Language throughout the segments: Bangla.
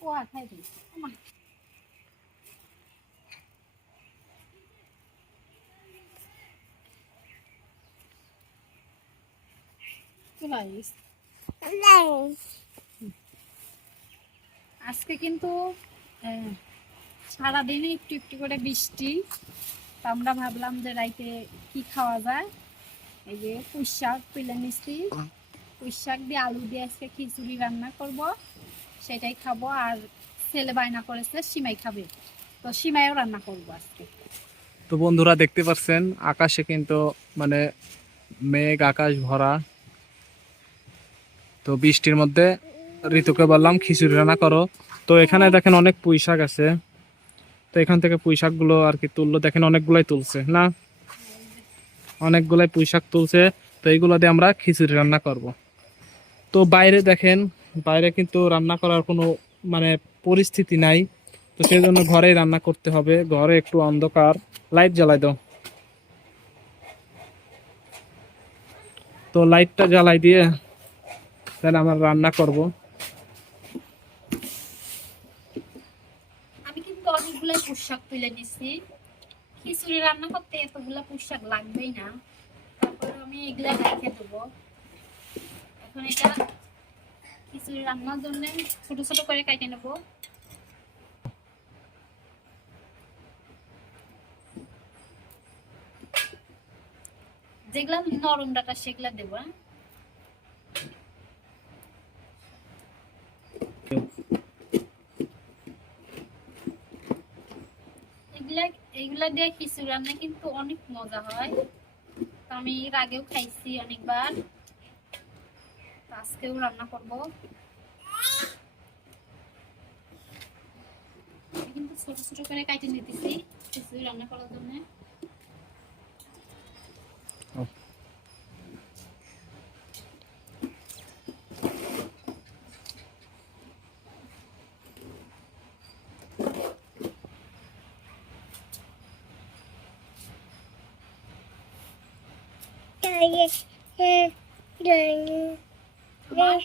পোয়া খাই দিয়েছি আজকে কিন্তু সারাদিনে একটু একটু করে বৃষ্টি। তো আমরা ভাবলাম যে রাইতে কি খাওয়া যায়, এই যে পুঁই শাক তুলে নিচ্ছি, পুঁই শাক দিয়ে আলু দিয়ে আজকে খিচুড়ি রান্না করব, সেটাই খাবো। আর ছেলে বায়না করেছে সিমাই খাবে, তো সিমাইও রান্না করবো আজকে। তো বন্ধুরা দেখতে পাচ্ছেন আকাশে কিন্তু মানে মেঘ, আকাশ ভরা। তো বৃষ্টির মধ্যে ঋতুকে বললাম খিচুড়ি রান্না করো। তো এখানে দেখেন অনেক পুঁই শাক আছে। তো এখান থেকে পুঁই শাকগুলো আর কি তুললো, দেখেন অনেকগুলাই তুলছে না, অনেকগুলাই পুঁই শাক তুলছে। তো এইগুলো দিয়ে আমরা খিচুড়ি রান্না করব। তো বাইরে দেখেন, বাইরে কিন্তু রান্না করার কোনো মানে পরিস্থিতি নাই। তো সেই জন্য ঘরেই রান্না করতে হবে। ঘরে একটু অন্ধকার, লাইট জ্বালাই দাও। তো লাইটটা জ্বালাই দিয়ে তাহলে আমরা রান্না করব। আমি কিন্তু অনেকগুলো পুঁই শাক তুলে নিচ্ছি, খিচুড়ি রান্না করতে এতগুলা পুঁই শাক লাগবেই না। তারপরে আমি এগুলা রেখে দেবো। এখন এটা খিচুড়ি রান্নার জন্য ছোট ছোট করে কেটে নেব। যেগুলা নরম ডাটা সেগুলা দেবো। এইগুলা দিয়ে খিচুড়ি রান্না কিন্তু অনেক মজা হয়। তো আমি এর আগেও খাইছি অনেকবার, আজকেও রান্না করবো। কিন্তু ছোট ছোট করে কেটে নিতেছি খিচুড়ি রান্না করার জন্য।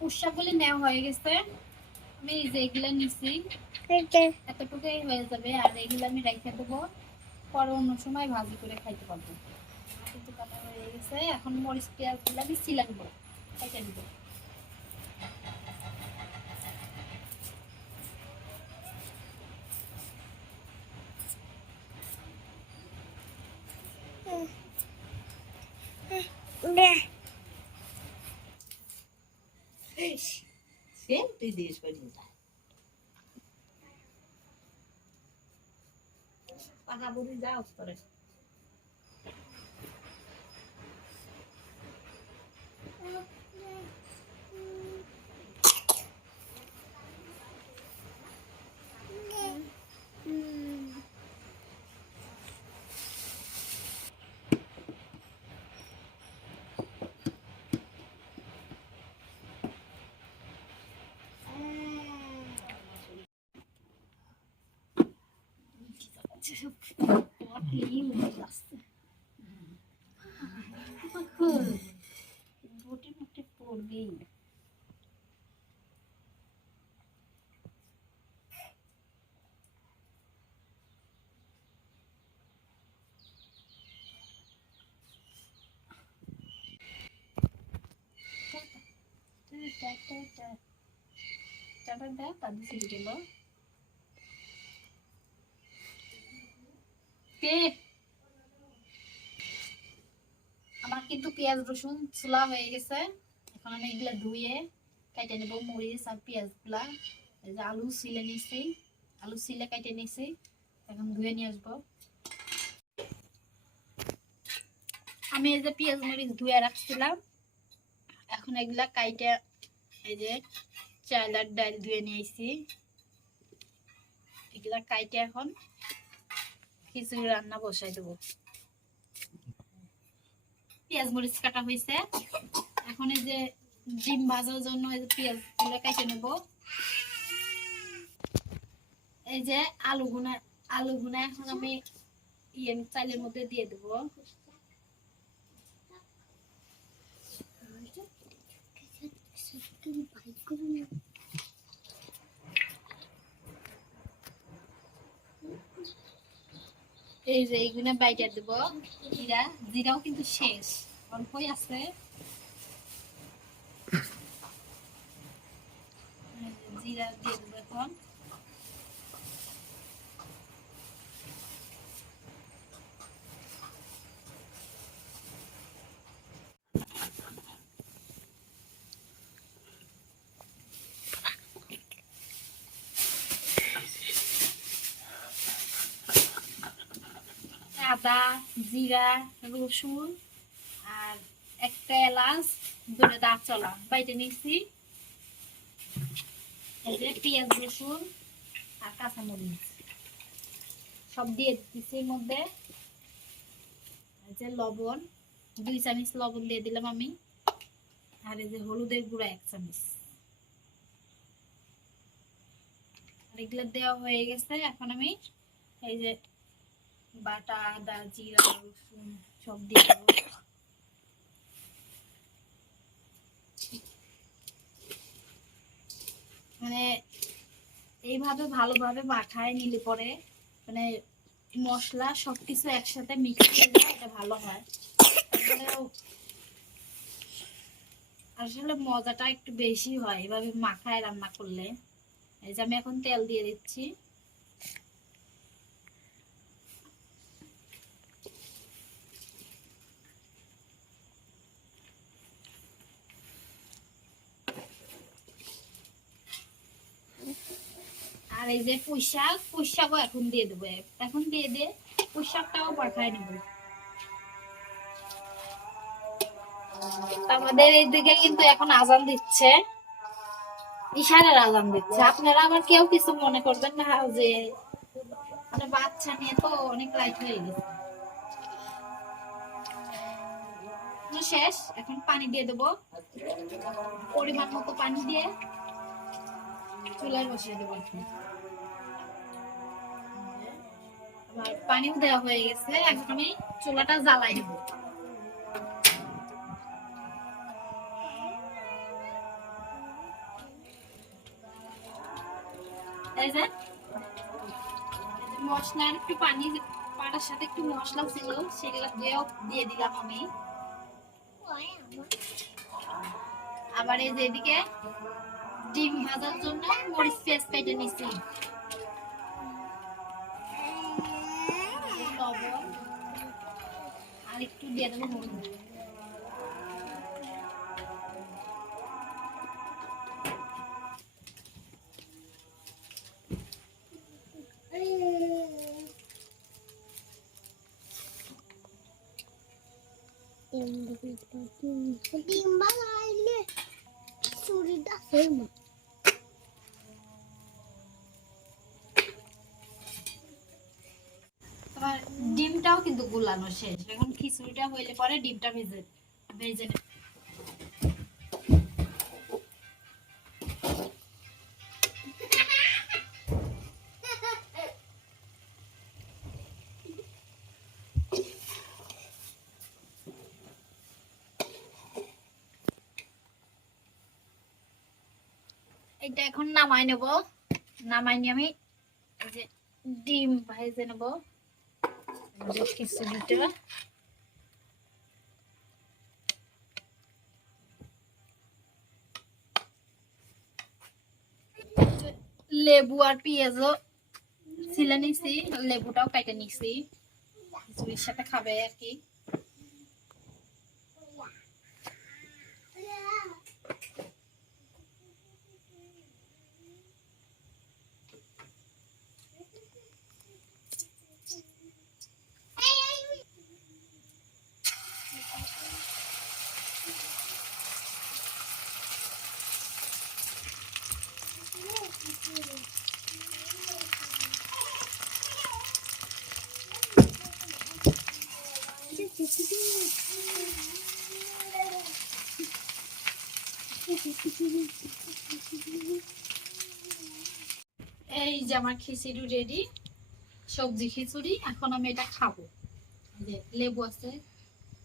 পুষাগুলি নেওয়া হয়ে গেছে, আমি যেগুলা নিছি এতটুকুই হয়ে যাবে। আর এগুলো আমি রেখে দেবো, পরে অন্য সময় ভাজি করে খাইতে পারবো। কিন্তু কাটা হয়ে গেছে, এখন মরিচ পেঁয়াজ গুলো আমি ছিলে নেবো, খাইতে দিব। Sempre deixa pra limpar. Parabolizar os parece. মোটে মোটে পড়বেই। দেখ তাদের ছিল গেল আমার কিন্তু পেঁয়াজ রসুন ছোলা হয়ে গেছে। এখন আমি এগুলা ধুয়ে কেটে নেবো, মরিচ আর পেঁয়াজ গুলা। এই যে আলু ছিলে নিছি, আলু ছিলে কেটে নিছি, এখন ধুয়ে নিয়ে আসবো। আমি এই যে পেঁয়াজ মরিচ ধুয়ে রাখছিলাম, এখন এগুলা কাইটে এই যে চাল আর ডাল ধুয়ে নিয়েছি, এগুলা কাইটে এখন খিচুড়ি রান্না বসাই দেবো। পেঁয়াজ মরিচ কাটা হয়েছে, এখন এই যে ডিম ভাজার জন্য এই যে পেঁয়াজ গুলো কেটে নেব। এই যে আলুগুনা এখন আমি চালের মধ্যে দিয়ে দেবো। এই যে এইগুলো বাইটা দেব। জিরাও কিন্তু শেষ, অল্পই আছে। জিরা দিয়ে দেবো এখন। আদা, জিরা, রসুন আর একটা এলাচ, দুটো দারচলা বাইটে নিচ্ছি। এই যে পেঁয়াজ, রসুন আর কাঁচামরিচ সব দিয়ে দিচ্ছি এর মধ্যে। এই যে লবণ 2 চামচ লবণ দিয়ে দিলাম আমি। আর এই যে হলুদের গুঁড়া 1 চামচ। এগুলো দেওয়া হয়ে গেছে। এখন আমি এই যে বাটা আদা, জিরা, রসুন সব দিয়ে দেবো। মানে এইভাবে ভালোভাবে মাখায় নিলে পরে মানে মশলা সবকিছু একসাথে মিক্স হয়ে যায়, এটা ভালো হয়। আসলে মজাটা একটু বেশি হয় এভাবে মাখায় রান্না করলে। এই যে আমি এখন তেল দিয়ে দিচ্ছি। আর এই যে পুঁইশাকও এখন দিয়ে দেবো। এখন দিয়ে পুঁইশাকটাও পাঠায় নেবো। আমাদের এইদিকে কিন্তু এখন আজান দিচ্ছে, ইশারার আজান দিচ্ছে। আপনারা আবার কেউ কিছু মনে করবেন না যে মানে বাচ্চা নিয়ে তো অনেক রাইট হয়ে গেছে। শেষ, এখন পানি দিয়ে দেবো। পরিমাণ মতো পানি দিয়ে চুলায় বসিয়ে দেবো। আমার পানিও দেওয়া হয়ে গেছে। এখন আমি চুলাটা জ্বালাই দেবো। এই যে মশলার একটু পানি, পাটার সাথে একটু মশলা ছিল, সেগুলো দিয়ে দিলাম আমি। আবার এই যে এদিকে ডিম ভাজার জন্য মরিচ পেঁয়াজ কেটে নিচ্ছি। লবণ আর একটু দিয়ে দেবো হলুদ। তোমার ডিমটাও কিন্তু গুলানো শেষ। এখন খিচুড়িটা হইলে পরে ডিমটা ভেজে ভেজে নেব। এটা এখন নামাই নেব। নামাই নিয়ে আমি এই যে ডিম ভেজে নেব। খিচুড়িটা লেবু আর পেঁয়াজও ছিলে নিছি, লেবুটাও কেটে নিছি। খিচুড়ির সাথে খাবে আর কি। এই যে আমার খিচুড়ি রেডি, সবজি খিচুড়ি। এখন আমি এটা খাবো। যে লেবু আছে,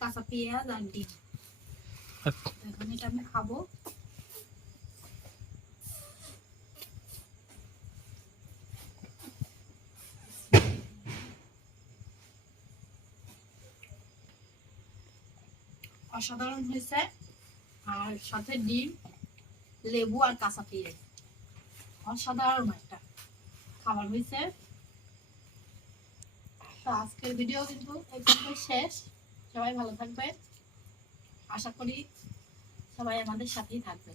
কাঁচা পেঁয়াজ আর ডিম। এখন এটা আমি খাবো। অসাধারণ হয়েছে। আর সাথে ডিম, লেবু আর কাঁচা পেঁয়াজ, অসাধারণ একটা খাবার হয়েছে। তো আজকের ভিডিও কিন্তু একদম শেষ। সবাই ভালো থাকবে, আশা করি সবাই আমাদের সাথেই থাকবে।